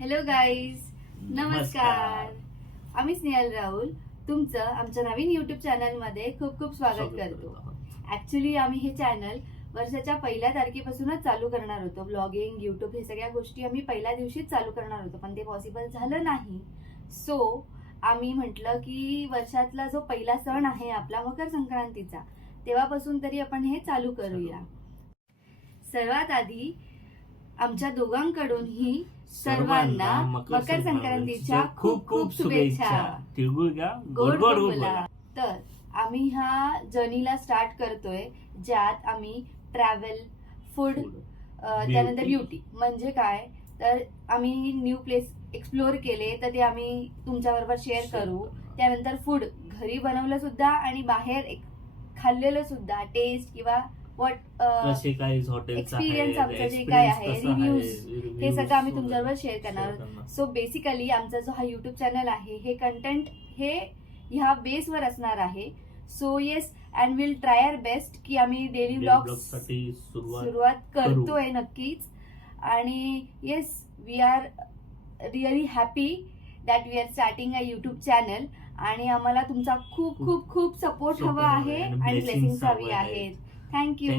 Hello guys, नमस्कार. आम्ही स्नेहल राहुल तुमचं आमच्या नवीन युट्यूब चॅनल मध्ये खूप खूप स्वागत करतो. ऍक्च्युली आम्ही हे चॅनल वर्षाच्या पहिल्या तारखेपासूनच चालू करणार होतो. ब्लॉगिंग, युट्यूब हे सगळ्या गोष्टी आम्ही पहिल्या दिवशीच चालू करणार होतो, पण ते पॉसिबल झालं नाही. सो आम्ही म्हटलं की वर्षातला जो पहिला सण आहे आपला मकर संक्रांतीचा, तेव्हापासून तरी आपण हे चालू करूया. सर्वात आधी आमच्या दोघांकडूनही सर्वांना मकर संक्रांतीच्या खूप खूप शुभेच्छा. तिळगुळ घ्या, गोड गोड गोड गोड बोला. बोला. तर आम्ही ह्या जर्नीला स्टार्ट करतोय, ज्यात आम्ही ट्रॅव्हल, फूड, त्यानंतर ब्युटी म्हणजे काय, तर आम्ही न्यू प्लेस एक्सप्लोर केले तर ते आम्ही तुमच्या बरोबर शेअर करू. त्यानंतर फूड घरी बनवलं सुद्धा आणि बाहेर खाल्लेलं सुद्धा, टेस्ट किंवा कसे काय हॉटेल एक्सपिरियन्स आमचं जे काय आहे, रिव्ह्यूज, हे सगळं आम्ही तुमच्याबरोबर शेअर करणार आहोत. सो बेसिकली आमचा जो हा युट्यूब चॅनल आहे, हे कंटेंट हे ह्या बेसवर असणार आहे. So yes, and will try our best की आम्ही डेली ब्लॉग सुरुवात करतोय नक्कीच. आणि yes, we are really happy that we are starting a YouTube channel. आणि आम्हाला तुमचा खूप खूप खूप सपोर्ट हवा आहे आणि ब्लेसिंग्स हवी आहेत. थँक्यू.